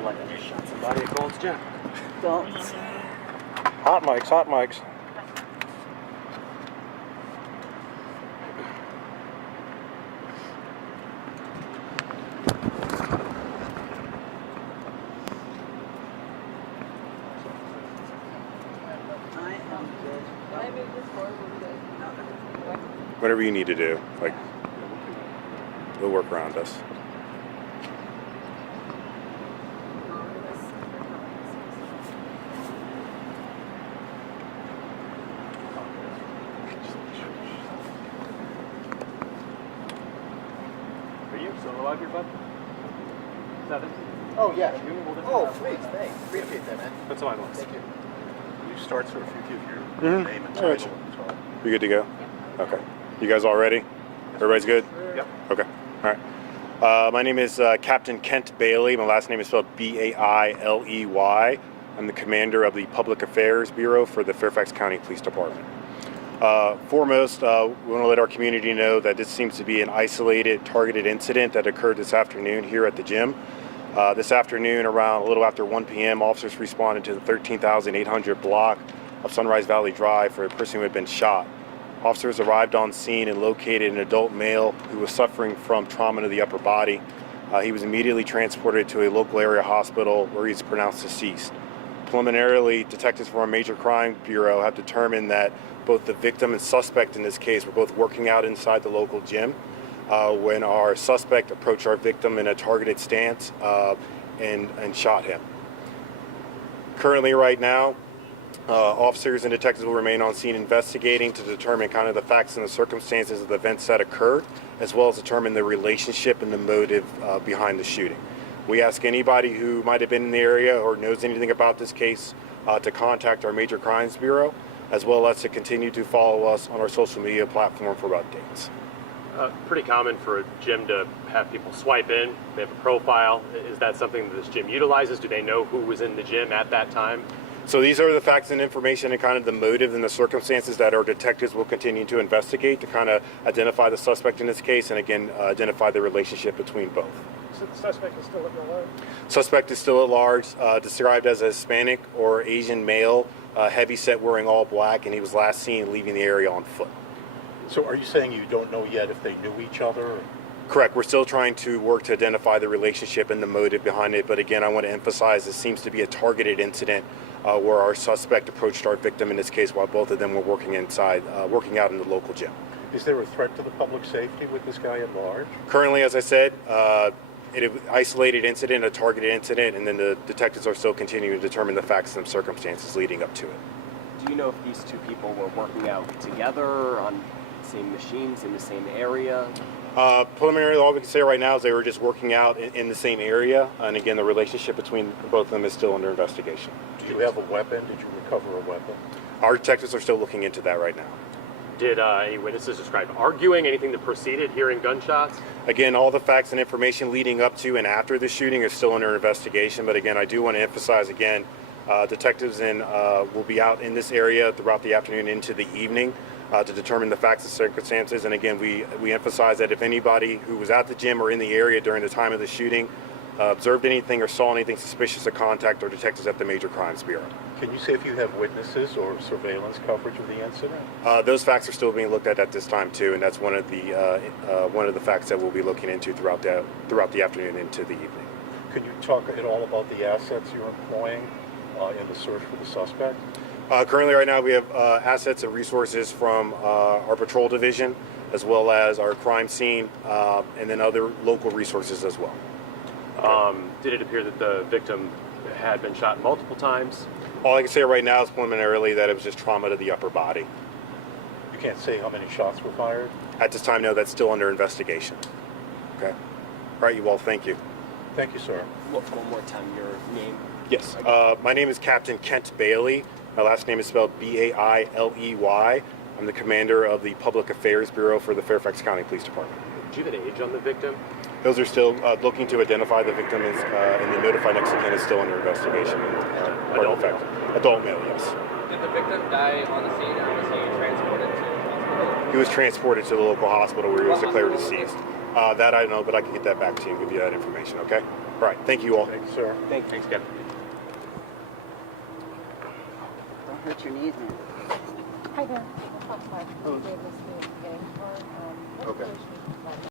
sounded like I just shot somebody at Gold's Gym. Don't. Hot mics, hot mics. I am good. Can I move this forward a little bit? Whatever you need to do, like, we'll work around us. Are you still alive here, bud? 7? Oh, yeah. Oh, Please, thanks. Appreciate that, man. That's all I want. Thank you. You start, sir, if you give your name and All right. title. You good to go? Okay. You guys all ready? Everybody's good? Yep. Okay. All right. My name is Captain Kent Bailey. My last name is spelled Bailey. I'm the commander of the Public Affairs Bureau for the Fairfax County Police Department. Foremost, we want to let our community know that this seems to be an isolated, targeted incident that occurred this afternoon here at the gym. This afternoon, around a little after 1 p.m., officers responded to the 13,800 block of Sunrise Valley Drive for a person who had been shot. Officers arrived on scene and located an adult male who was suffering from trauma to the upper body. He was immediately transported to a local area hospital where he is pronounced deceased. Preliminarily, detectives from our Major Crime Bureau have determined that both the victim and suspect in this case were both working out inside the local gym when our suspect approached our victim in a targeted stance and shot him. Currently, right now, officers and detectives will remain on scene investigating to determine kind of the facts and the circumstances of the events that occurred, as well as determine the relationship and the motive behind the shooting. We ask anybody who might have been in the area or knows anything about this case to contact our Major Crimes Bureau, as well as to continue to follow us on our social media platform for updates. Pretty common for a gym to have people swipe in. They have a profile. Is that something that this gym utilizes? Do they know who was in the gym at that time? So these are the facts and information and kind of the motive and the circumstances that our detectives will continue to investigate to kind of identify the suspect in this case and again identify the relationship between both. So the suspect is still at large? Suspect is still at large, described as a Hispanic or Asian male, heavy set wearing all black, and he was last seen leaving the area on foot. So are you saying you don't know yet if they knew each other? Or? Correct. We're still trying to work to identify the relationship and the motive behind it. But again, I want to emphasize this seems to be a targeted incident where our suspect approached our victim in this case while both of them were working out in the local gym. Is there a threat to the public safety with this guy at large? Currently, as I said, it is an isolated incident, a targeted incident, and then the detectives are still continuing to determine the facts and circumstances leading up to it. Do you know if these two people were working out together on the same machines in the same area? Preliminarily, all we can say right now is they were just working out in the same area, and again, the relationship between both of them is still under investigation. Do you have a weapon? Did you recover a weapon? Our detectives are still looking into that right now. Did any witnesses describe arguing, anything that preceded hearing gunshots? Again, all the facts and information leading up to and after the shooting is still under investigation, but again, I do want to emphasize again, detectives will be out in this area throughout the afternoon into the evening to determine the facts and circumstances. And again, we emphasize that if anybody who was at the gym or in the area during the time of the shooting observed anything or saw anything suspicious, to contact our detectives at the Major Crimes Bureau. Can you say if you have witnesses or surveillance coverage of the incident? Those facts are still being looked at this time too, and that's one of the facts that we'll be looking into throughout the afternoon into the evening. Can you talk at all about the assets you're employing in the search for the suspect? Currently, right now, we have assets and resources from our patrol division, as well as our crime scene, and then other local resources as well. Did it appear that the victim had been shot multiple times? All I can say right now is preliminarily that it was just trauma to the upper body. You can't say how many shots were fired? At this time, no, that's still under investigation. Okay. All right, you all, thank you. Thank you, sir. One more time, your name? Yes. My name is Captain Kent Bailey. My last name is spelled Bailey. I'm the commander of the Public Affairs Bureau for the Fairfax County Police Department. Do you have an age on the victim? Those are still looking to identify the victim, and the notified next of kin is still under investigation. Adult male, yes. Did the victim die on the scene, or was he transported to the hospital? He was transported to the local hospital where he was declared deceased. That I know, but I can get that back to you and give you that information, okay? All right, thank you all. Thanks, sir. Thanks, Kevin. Don't hurt your knees, man. Hi there. We'll talk about the Davis game. Okay.